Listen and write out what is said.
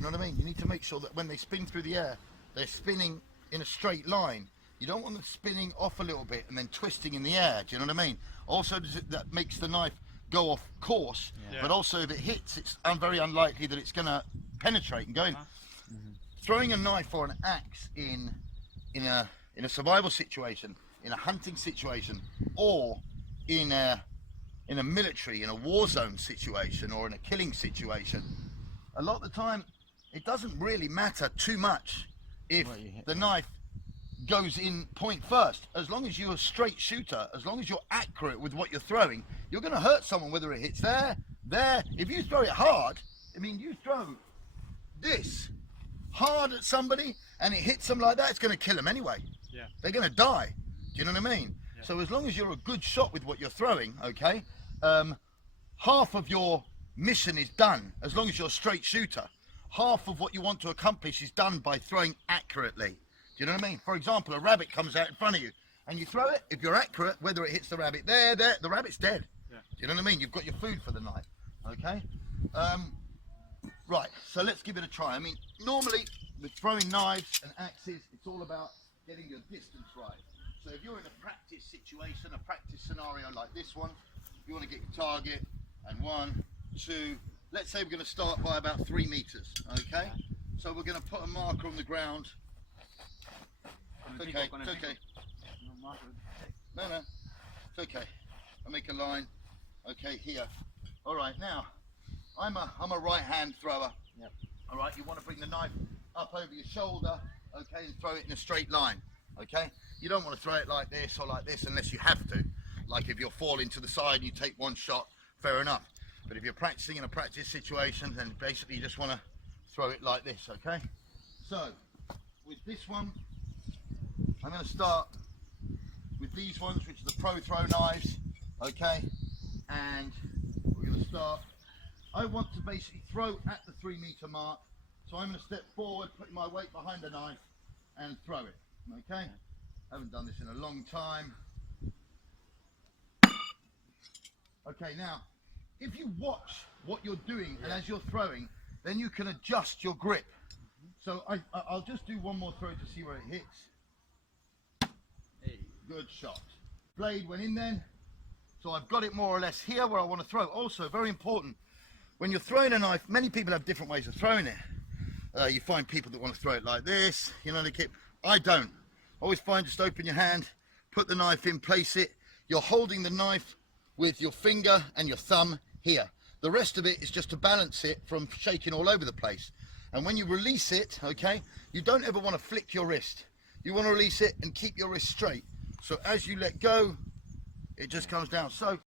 you know what I mean? You need to make sure that when they spin through the air, they're spinning in a straight line. You don't want them spinning off a little bit and then twisting in the air, do you know what I mean? Also, that makes the knife go off course, but also if it hits, it's very unlikely that it's going to penetrate and go in. Throwing a knife or an axe in a survival situation, in a hunting situation, or in a military, in a war zone situation, or in a killing situation, a lot of the time it doesn't really matter too much if the knife goes in point first. As long as you're a straight shooter, as long as you're accurate with what you're throwing, you're going to hurt someone whether it hits there. If you throw it hard, I mean, you throw this hard at somebody and it hits them like that, it's going to kill them anyway. Yeah. They're going to die. Do you know what I mean? Yeah. So as long as you're a good shot with what you're throwing, okay, half of your mission is done. As long as you're a straight shooter, half of what you want to accomplish is done by throwing accurately. Do you know what I mean? For example, a rabbit comes out in front of you and you throw it. If you're accurate, whether it hits the rabbit there, the rabbit's dead. Yeah. Do you know what I mean? You've got your food for the night. Okay. Right. So let's give it a try. I mean, normally with throwing knives and axes, it's all about getting your distance right. So if you're in a practice situation, a practice scenario like this one, you want to get your target and 1, 2. Let's say we're going to start by about 3 meters. Okay. So we're going to put a marker on the ground. It's okay, it's okay. No, it's okay. I'll make a line. Okay, here. All right, now, I'm a right-hand thrower. Yep. All right, you want to bring the knife up over your shoulder, okay, and throw it in a straight line, okay? You don't want to throw it like this or like this unless you have to. Like if you're falling to the side and you take one shot, fair enough. But if you're practicing in a practice situation, then basically you just want to throw it like this, okay? So, with this one, I'm going to start with these ones, which are the pro throw knives, okay? And we're going to start. I want to basically throw at the 3 meter mark, so I'm going to step forward, putting my weight behind the knife, and throw it, okay? I haven't done this in a long time. Okay, now, if you watch what you're doing and as you're throwing, then you can adjust your grip. So I'll just do one more throw to see where it hits. Good shot. Blade went in then. So I've got it more or less here where I want to throw. Also, very important, when you're throwing a knife, many people have different ways of throwing it. You find people that want to throw it like this, you know, they keep. I don't. Always find, just open your hand, put the knife in, place it. You're holding the knife with your finger and your thumb here. The rest of it is just to balance it from shaking all over the place. And when you release it, okay, you don't ever want to flick your wrist. You want to release it and keep your wrist straight. So as you let go, it just comes down. So